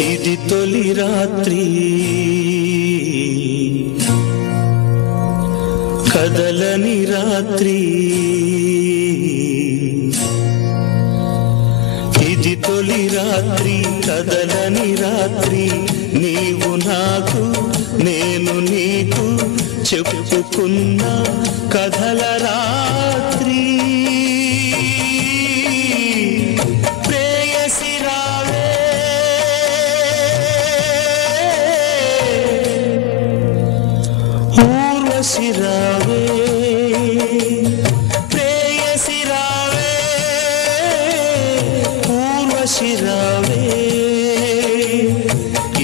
ఇది తొలి రాత్రి కదలని రాత్రి, ఇది తొలి రాత్రి కదలని రాత్రి, నీవు నాకు నేను నీకు చెప్పుకున్న కథల రాత్రి. ప్రేయసి రావే ఊర్వశి రావే, ప్రేయసి రావే ఊర్వశి రావే,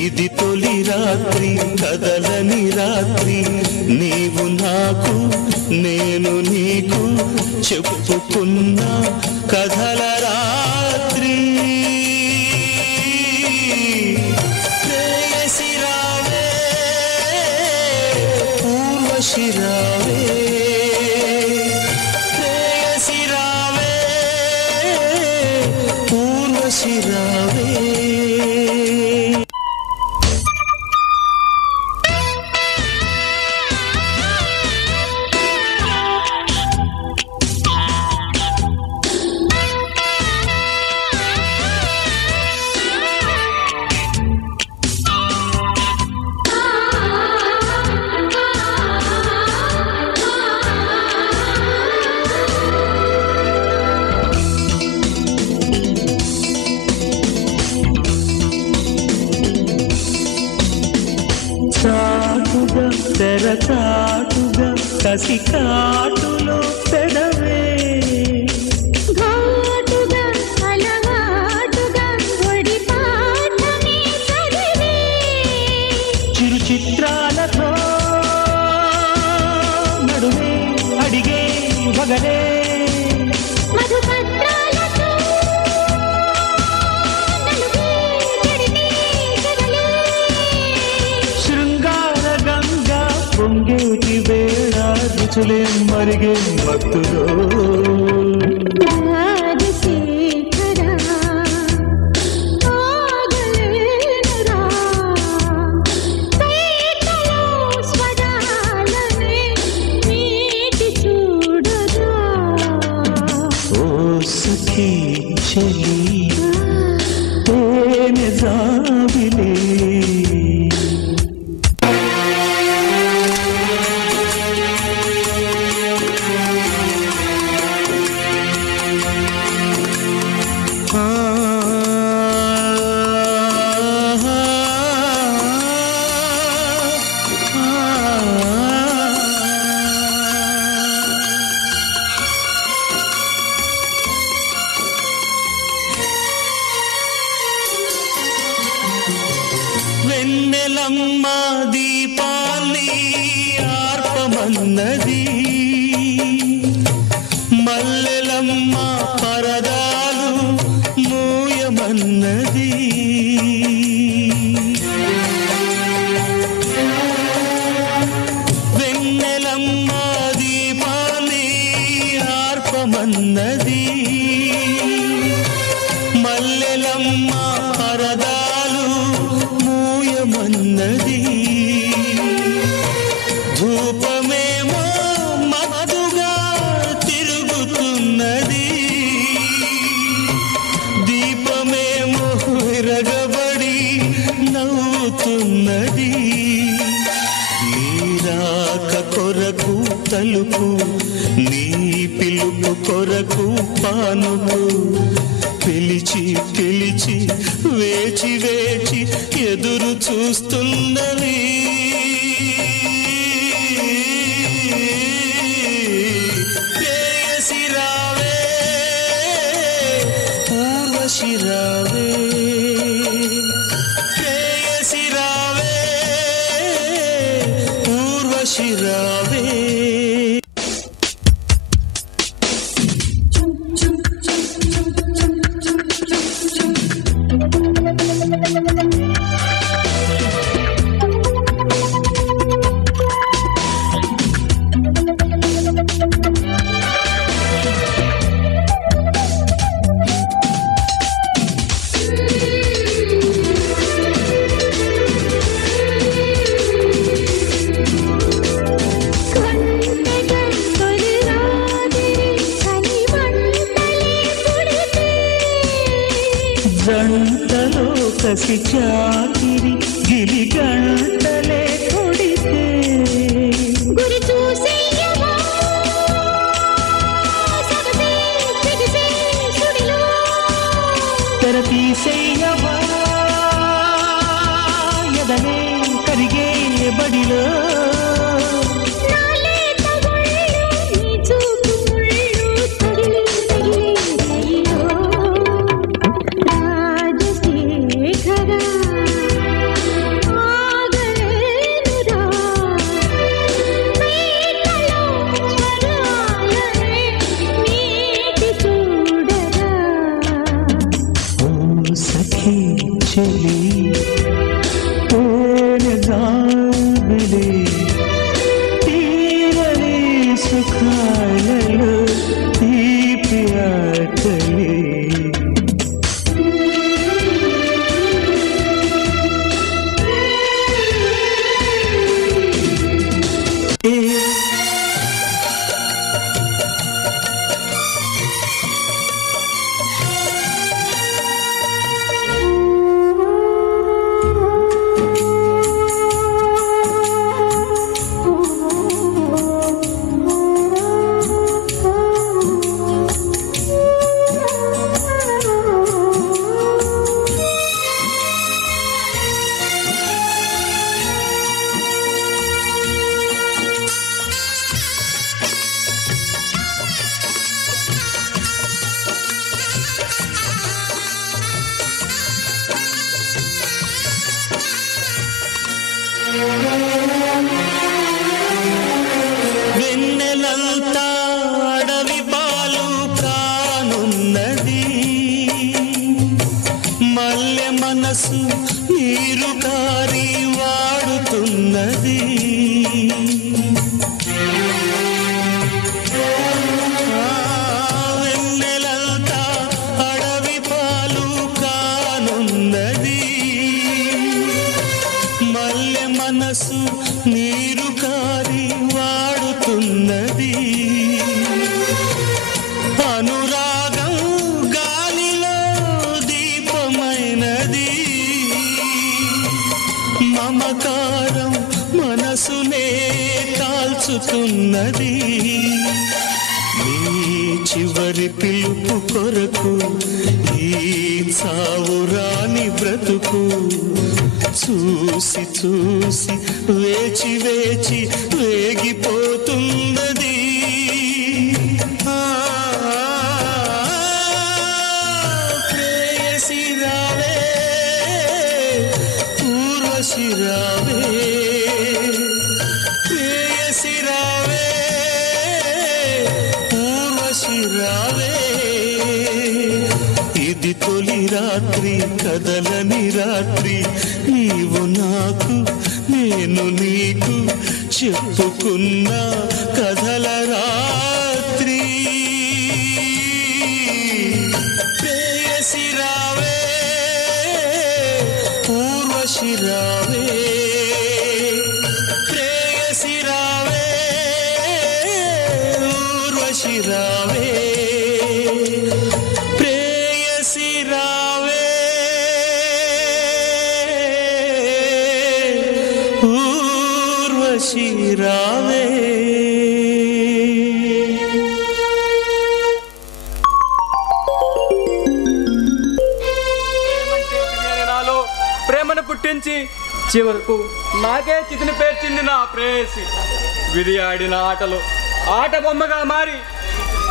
ఇది తొలి రాత్రి కదలని రాత్రి, నీవు నాకు నేను నీకు చెప్పుకున్న కథల రాత్రి. ప్రేయసి రావే ఊర్వశి రావే, ప్రేయసి రావే ఊర్వశి రావే. చాటుగా తెరచాటుగా కసి కాటులో పెడవే, ఘాటుగా అలవాటుగా ఒడి పాఠమే చదివే, చిరు చిత్రాలతో నడువే అడిగే వగలే, మధుపత్రాలతో నలుగే గడిగే జగలే, శృంగార గంగా పొంగేటి వేళ రుచులే మరిగే మత్తులో. రాజశేఖరా ఆగలేనురా, పేటలో స్వరాలనే మీటి చూడరా, ఓ సఖీ చెలి తేనె జాబిలే, వెన్నెలమ్మ దీపాన్ని ఆర్పమన్నది, మల్లెలమ్మ పరదాలు మూయమన్నది, వెన్నెలమ్మ దీపాన్ని ఆర్పమన్నది, మల్లెలమ్మ పరదాలు మూయమన్నది, ధూపమేమో మత్తుగా తిరుగుతున్నది, దీపమేమో విరగబడి నవ్వుతున్నది, నీరాక కొరకు తలుపు నీ పిలుపు కొరకు పానుపు, పిలిచి పిలిచి వేచి వేచి ఎదురు చూస్తున్నవి, ప్రేయసి రావే ఊర్వశి రావే, ప్రేయసి రావే ఊర్వశి రావే. జంటలో కసి చాకిరి గిలి గంటలే కొడితే గురి చూసేయవా సగసే తెగసే సుడిలో తెర తీసేయవా ఎదనే కరిగే బడిలో నాలేత ఒళ్ళు నీ చూపు ముళ్ళు తగిలి తగిలి రైలో రాజశేఖర ఆగలేనురా మేకలో స్వరాలనే మీటి చూడరా ఓ సఖీ చెలి తేనె జాబిలి తీరని సుఖాలలో తీపి ఆటలే వెన్నెలంతా అడవి పాలు కానున్నది మల్లె మనసు నీరు కారి వాడుతున్నది వెన్నెలంతా అడవి పాలు కానున్నది మల్లె మనసు నీరు కారి వాడుతున్నది అనురాగం గాలిలో దీపమైనది మమకారం మనసునే కాల్చుతున్నది నీ చివరి పిలుపు కొరకు ఈ సావురాని బ్రతుకు చూసి చూసి వేచి వేచి వేగిపోతున్నది ప్రేయసి రావే ఊర్వశి రావే ప్రేయసి రావే ఊర్వశి రావే ఇది తొలి రాత్రి కదలని రాత్రి నీవు నాకు నేను నీకు చెప్పుకున్న కథల రాత్రి ప్రేయసి రావే ఊర్వశి రావే ప్రేయసి రావే ఊర్వశి రావే ప్రేయసి రావే ఊర్వశి రావే నాలో ప్రేమను పుట్టించి చివరకు నాకే చితిని పేర్చింది నా ప్రేయసి విధి ఆడిన ఆటలో ఆట బొమ్మగా మారి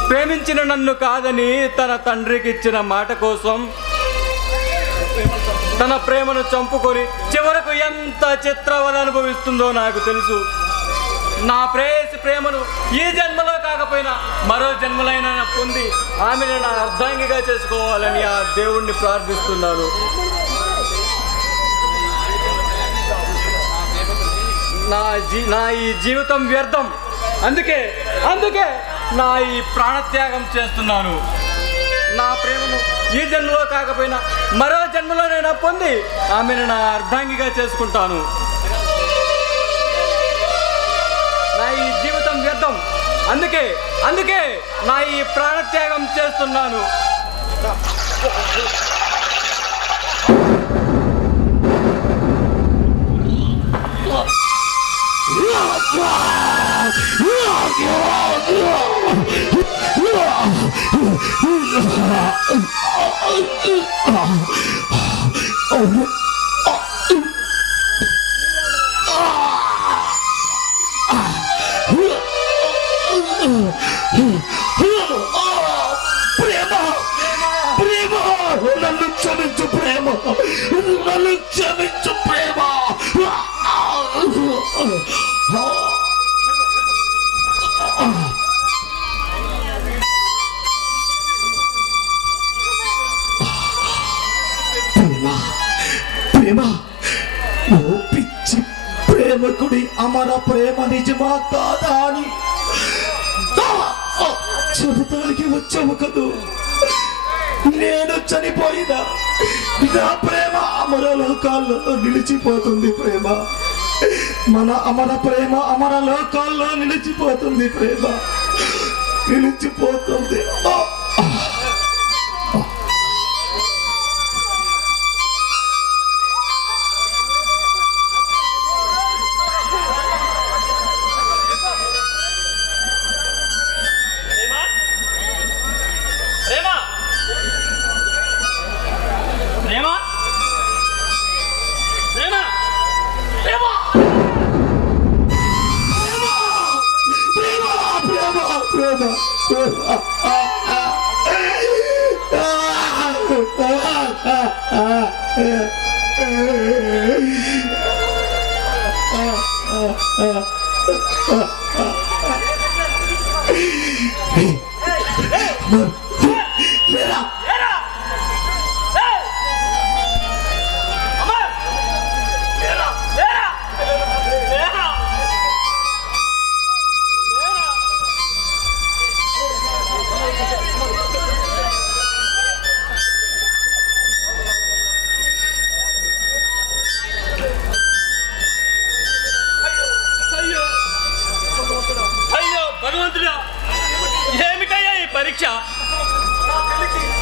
ప్రేమించిన నన్ను కాదని తన తండ్రికి ఇచ్చిన మాట కోసం తన ప్రేమను చంపుకొని చివరకు ఎంత చిత్రవద అనుభవిస్తుందో నాకు తెలుసు నా ప్రేయసి ప్రేమను ఈ జన్మలో కాకపోయినా మరో జన్మలైనా పొంది ఆమెను నా అర్ధాంగిగా చేసుకోవాలని ఆ దేవుణ్ణి ప్రార్థిస్తున్నాను. నా ఈ జీవితం వ్యర్థం, అందుకే నా ఈ ప్రాణత్యాగం చేస్తున్నాను. నా ప్రేమను ఈ జన్మలో కాకపోయినా మరో జన్మలోనైనా పొంది ఆమెను నా అర్ధాంగిగా చేసుకుంటాను. నా ఈ జీవితం వ్యర్థం, అందుకే నా ఈ ప్రాణత్యాగం చేస్తున్నాను. నన్ను క్షమించు ప్రేమ, నన్ను క్షమించు ప్రేమ. ప్రేమ, ఓ పిచ్చి ప్రేమకుడి అమర ప్రేమ నిజమా కాదా అని చెబుతానికి వచ్చావు కదూ. నేను చనిపోయినా నా ప్రేమ అమర లోకాల్లో నిలిచిపోతుంది. ప్రేమ మన అమర ప్రేమ అమర లోకాల్లో నిలిచిపోతుంది. ప్రేమ నిలిచిపోతుంది.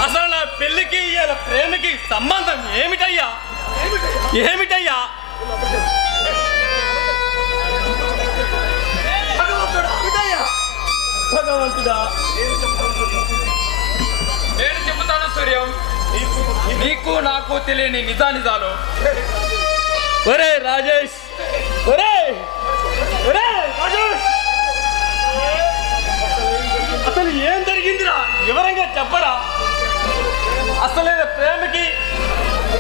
అసలు నా పెళ్లికి ప్రేమకి సంబంధం ఏమిటయ్యా? ఏమిటయ్యా? భగవంతుడా, నేను చెబుతాను సూర్యం, నీకు నాకు తెలియని నిజాలు. ఒరే రాజేష్, ఒరే రాజేష్, అసలు ఏం జరిగిందిరా? వివరంగా చెప్పరా? అసలు ప్రేమకి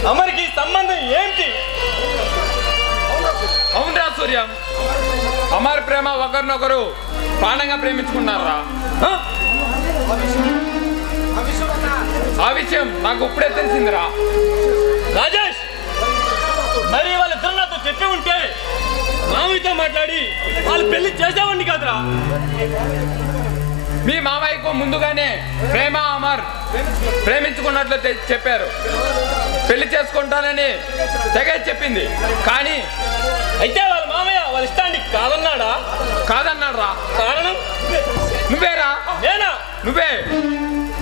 అమరికి సంబంధం ఏంటి? అవునరా సూర్యం, అమర్ ప్రేమ ఒకరినొకరు ప్రాణంగా ప్రేమించుకున్నారా. ఆ విషయం నాకు ఇప్పుడే తెలిసిందిరా. రాజేష్, మరి వాళ్ళిద్దరు నాతో చెప్పి ఉంటే మామయ్యతో మాట్లాడి వాళ్ళు పెళ్లి చేసేవాడిని కాదురా. మీ మామయ్యకు ముందుగానే ప్రేమ అమర్ ప్రేమించుకున్నట్లు చెప్పారు. పెళ్లి చేసుకుంటానని తెగ చెప్పింది. కానీ అయితే వాళ్ళ మామయ్య వాళ్ళ ఇష్టాన్ని కాదన్నాడా? కాదన్నాడు. కారణం నువ్వేరా?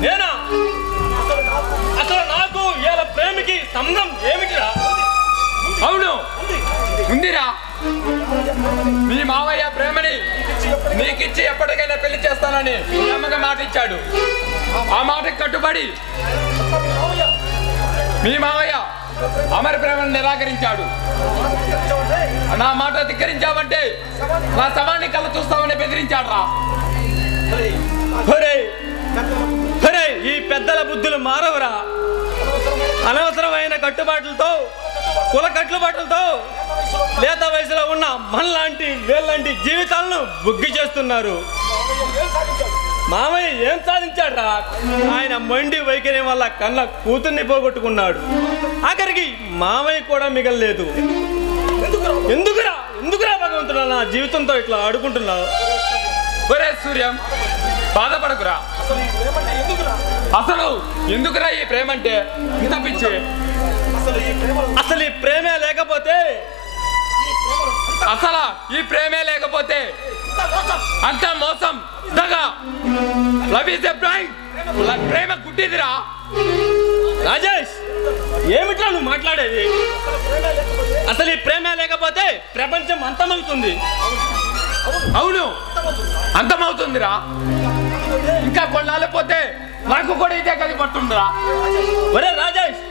నేనా? అసలు నాకు వీళ్ళ ప్రేమకి సంబంధం ఏమిటిరా? అవును, ఉందిరా. మీ మావయ్య ప్రేమని నీకిచ్చి ఎప్పటికైనా పెళ్లి చేస్తానని నమ్మక మాట ఇచ్చాడు. ఆ మాటకి కట్టుబడి మీ మావయ్య అమర ప్రేమను నిరాకరించాడు. నా మాట ధిక్కరించావంటే నా శవాన్ని కళ్ళ చూస్తామని బెదిరించాడు రా. ఈ పెద్దల బుద్ధులు మారవురా. అనవసరమైన కట్టుబాట్లతో, కుల కట్టుబాట్లతో లేత వయసులో ఉన్న మనలాంటి వీళ్ళంటి జీవితాలను బుగ్గి చేస్తున్నారు. మామయ్య ఏం సాధించాడ్రా? ఆయన మొండి వైఖరి వల్ల కన్న కూతుర్ని పోగొట్టుకున్నాడు. ఆఖరికి మామయ్య కూడా మిగలలేదు. ఎందుకురా భగవంతుడా నా జీవితంతో ఇట్లా ఆడుకుంటున్నావు? ఒరే సూర్యం, బాధపడకురా. అసలు ఎందుకురా ఈ ప్రేమ అంటే ఇంత పిచ్చి? అసలు ఈ ప్రేమే లేకపోతే అంత మోసం దగా ప్రేమ గుడ్డిదిరా. రాజేష్, ఏమిట్రా నువ్వు మాట్లాడేది? అసలు ఈ ప్రేమ లేకపోతే ప్రపంచం అంతమవుతుంది. అవును, అంతమవుతుందిరా. ఇంకా కొన్నాళ్ళు పోతే నాకు కూడా ఇదే గది పడుతుందిరా. ఒరే రాజేష్,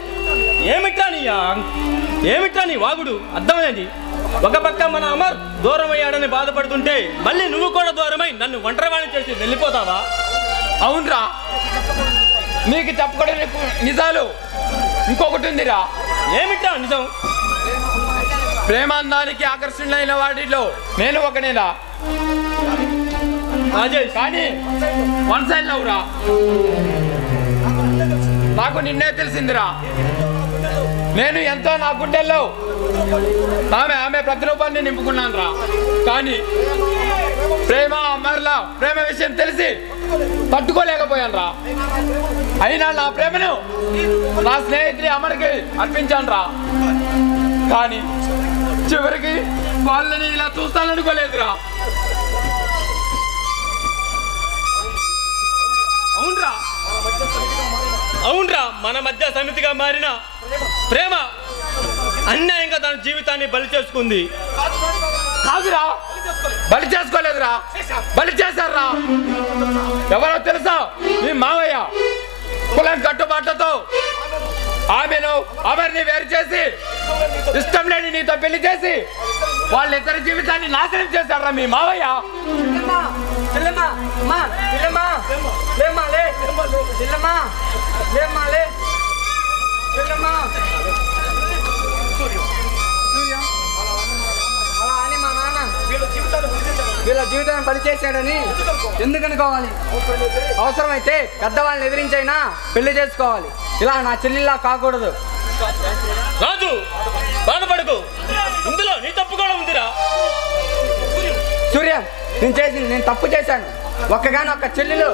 ఏమిట్రా నీ వాగుడు అర్థమైంది. ఒక పక్క మన అమర్ దూరం అయ్యాడని బాధపడుతుంటే మళ్ళీ నువ్వు కూడా దూరమై నన్ను ఒంటరివాణి చేసి వెళ్ళిపోతావా? అవునరా, నీకు చెప్పకూడదు నిజాలు ఇంకొకటి ఉందిరా. ఏమిట్రా నిజం? ప్రేమాందానికి ఆకర్షణలైన వాటిలో నేను ఒకనేరా రాజేష్. కానీ వన్ సైడ్ లవ్ రా. నాకు నిన్నే తెలిసిందిరా. నేను ఎంతో నా గుండెల్లో ఆమె ప్రతిరూపాన్ని నింపుకున్నాను రా. కానీ ప్రేమ విషయం తెలిసి తట్టుకోలేకపోయాను రా. అయినా నా ప్రేమను నా స్నేహితుడి అమర్కి అర్పించాను రా. కానీ చివరికి వాళ్ళని ఇలా చూస్తాననుకోలేదురా. అవునరా, మన మధ్య సమితిగా మారిన ప్రేమ అన్యాయంగా తన జీవితాన్ని బలి చేసుకుంది. కాదురా, బలి చేసుకోలేదురా, బలి చేశారా. ఎవరో తెలుసా? మీ మావయ్య కులం కట్టుబాట్లతో అమర్ని వేరు చేసి ఇష్టం లేని నీతో పెళ్లి చేసి వాళ్ళిద్దరి జీవితాన్ని నాశనం చేశారా మీ మావయ్య. అలా అని మా నాన్న వీళ్ళ జీవితాన్ని బలి చేశాడని ఎందుకు అనుకోవాలి? అవసరమైతే పెద్దవాళ్ళని ఎదిరించైనా పెళ్లి చేసుకోవాలి. ఇలా నా చెల్లిలా కాకూడదు. రాజు, బాధపడకు, ఇందులో నీ తప్పు కూడా ఉందిరా. సూర్య, నేను తప్పు చేశాను. ఒక్కగానొక్క చెల్లెలు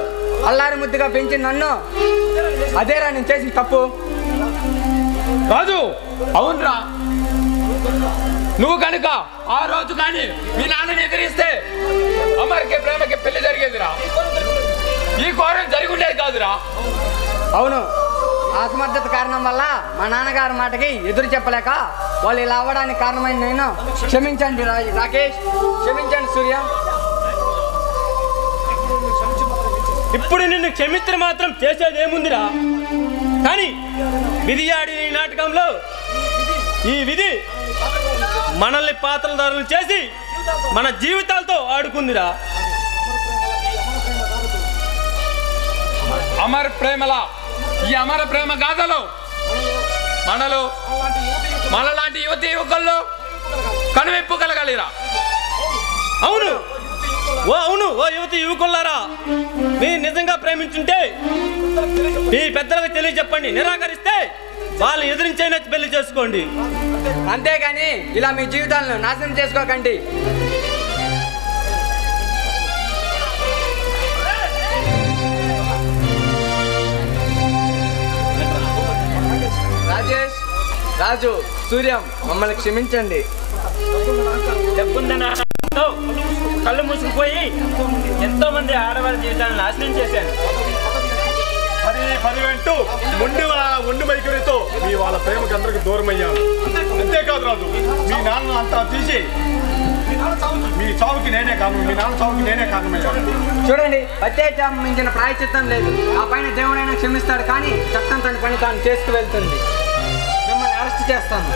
అల్లారి ముద్దుగా పెంచి నన్ను, అదేరా నేను చేసిన తప్పు. రాజు, అవునరా, నువ్వు కనుక ఆ రోజు కానీ మీ నాన్నని ఎదిరిస్తే అమర్కి ప్రేమకి పెళ్లి జరిగేదిరా. ఈ ఘోరం జరిగి ఉండేది కాదురా. అవును, అసమర్థత కారణం వల్ల మా నాన్నగారి మాటకి ఎదురు చెప్పలేక వాళ్ళు ఇలా అవ్వడానికి కారణమైన నేను. క్షమించండి రాకేష్, క్షమించండి సూర్య. ఇప్పుడు నిన్ను క్షమించడం మాత్రం చేసేది ఏముందిరా? కానీ విధి ఆడిన ఈ నాటకంలో ఈ విధి మనల్ని పాత్రధారులు చేసి మన జీవితాలతో ఆడుకుందిరా. అమర్ ప్రేమలా ఈ అమర ప్రేమ గాథలో మనలాంటి యువతి యువకుల్లో కనువిప్పు కలగాలిరా. అవును ఓ యువతి యువకులారా, మీరు నిజంగా ప్రేమించుంటే మీ పెద్దలకు తెలియజెప్పండి. నిరాకరిస్తే వాళ్ళు ఎదిరించైనా పెళ్లి చేసుకోండి. అంతేగాని ఇలా మీ జీవితాలను నాశనం చేసుకోకండి. రాజేష్, రాజు, సూర్యం, మమ్మల్ని క్షమించండి. కళ్ళు మూసుకుపోయి ఎంతో మంది ఆడవాళ్ళ జీవితాలను నాశనం చేశాను. పదివెంటూ ఒండి మైకురితో మీ వాళ్ళ ప్రేమకి అందరికి దూరం అయ్యాను. అంతేకాదు రాజు, మీ నాన్న అంతా తీసి మీ చావుకి నేనే కారణం, మీ నాన్న చావుకి నేనే కారణమయ్యాను. చూడండి, అత్యాచారం మించిన ప్రాయచిత్తం లేదు. ఆ పైన దేవుడైనా క్షమిస్తాడు, కానీ చట్టం తన పని తాను చేసుకు వెళ్తుంది. మిమ్మల్ని అరెస్ట్ చేస్తాను.